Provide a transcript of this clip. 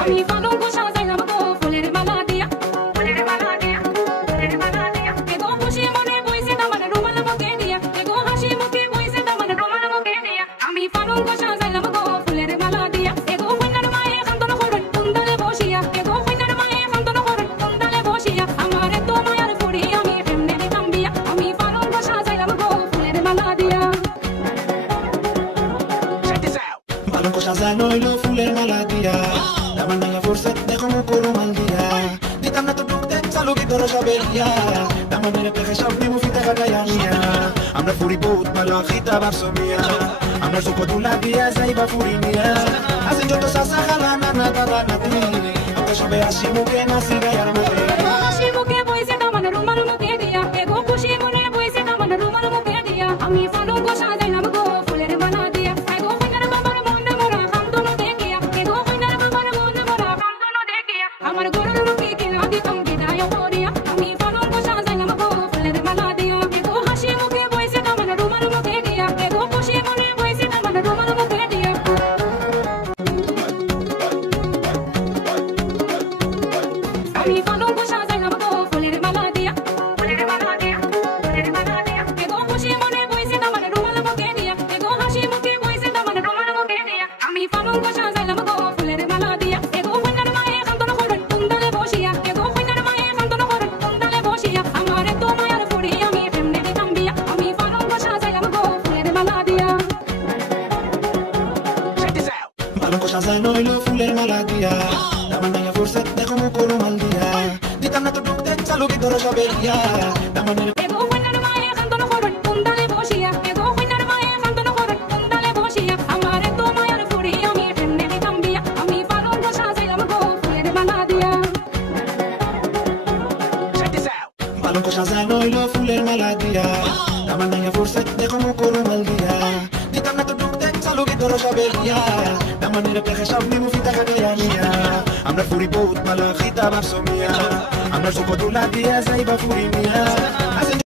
আমি পালঙ্ক সাজাইলাম গো ফুলের মালা দিয়া, ফুলের মালা দিয়া, ফুলের মালা দিয়া। এগো খুশি মনে বইছে আমার রুমাল মুখে দিয়া, এগো হাসি মুখে বইছে আমার রুমাল মুখে দিয়া। আমি পালঙ্ক সাজাইলাম গো ফুলের মালা দিয়া, এগো কইনার মায়ে কান্দন করেন কুন্দালে বসিয়া, এগো কইনার মায়ে কান্দন করেন কুন্দালে বসিয়া। আমার এত মায়ার ফুরি আমি কেমনে দিতাম বিয়া, আমি পালঙ্ক সাজাইলাম গো ফুলের মালা দিয়া। পালঙ্ক সাজানো হইলো ফুলের মালা দিয়া, আমার নাইয়া ফুরসত দেখো মুকুরো মাল দিয়া। দিতাম না তো ঢুকতে চালু কি ধরো সবে ইয়া, আমার মেরে পেখে সব নিমু ফিতে কাটাইয়া নিয়া। আমরা ফুরি বহুত ভালো খিতা ভাবছো মিয়া, আমরা সুখ তুলা দিয়া যাইবা ফুরি নিয়া। আসেন যত সাসা খালা নানা দাদা নাতি, আমরা সবে হাসি মুখে নাচি গায়ার মুখে। এগো হাসি মুখে বইছে আমার রুমাল মুখে দিয়া, এগো খুশি মনে বইছে আমার রুমাল মুখে দিয়া। আমি পালঙ্ক সাজাইলাম গো ফুলের মালা দিয়া, এগো কইনার বাবার মন মোরা কান্দন দেখিয়া, এগো কইনার বাবার মন মোরা কান্দন দেখিয়া। আমার গরুর মুখে কিনা দিতাম বিদায় করিয়া, আমি পালঙ্ক সাজাইলাম গো ফুলের মালা দিয়া। এগো হাসি মুখে বইছে আমার রুমাল মুখে দিয়া, এগো খুশি মনে বইছে আমার রুমাল মুখে দিয়া। আমি পালঙ্ক সাজাইলাম গো ফুলের মালা দিয়া, ফুলের মালা দিয়া, ফুলের মালা দিয়া। এগো খুশি মনে বইছে আমার রুমাল মুখে দিয়া, এগো হাসি মুখে বইছে আমার রুমাল মুখে দিয়া। আমি পালঙ্ক সাজাইলাম গো ফুলের মালা দিয়া, এগো কইনার মায়ে কান্দন করেন কুন্দালে বসিয়া, এগো কইনার মায়ে কান্দন করেন কুন্দালে বসিয়া। আমার এত মায়ার ফুরি আমি কেমনে দিতাম বিয়া, আমি পালঙ্ক সাজাইলাম গো ফুলের মালা দিয়া। পালঙ্ক সাজানো হইলো ফুলের মালা দিয়া, আমার নাইয়া ফুরসত দেখো মুকুরো মাল দিয়া। দিতাম না তো ঢুকতে চালু কি ধরো সবে ইয়া, আমার মেরে এগো কইনার মায়ে কান্দন করেন কুন্দালে বসিয়া, এগো কইনার মায়ে কান্দন করেন কুন্দালে বসিয়া। আমার এত মায়ার ফুরি আমি কেমনে দিতাম বিয়া, আমি পালঙ্ক সাজাইলাম গো ফুলের মালা দিয়া। পালঙ্ক সাজানো হইলো ফুলের মালা দিয়া, আমার নাইয়া ফুরসত দেখো মুকুরো মাল দিয়া। দিতাম না তো ঢুকতে চালু কি ধরো সবে ইয়া, আমার মেরে পেখে সব নিমু ফিতা কাটাইয়া নিয়া। আমরা ফুরি বহুত ভালো খিতা ভাবছো মিয়া, আমরা সুখ তুলা দিয়া যাইবা ফুরি মিয়া।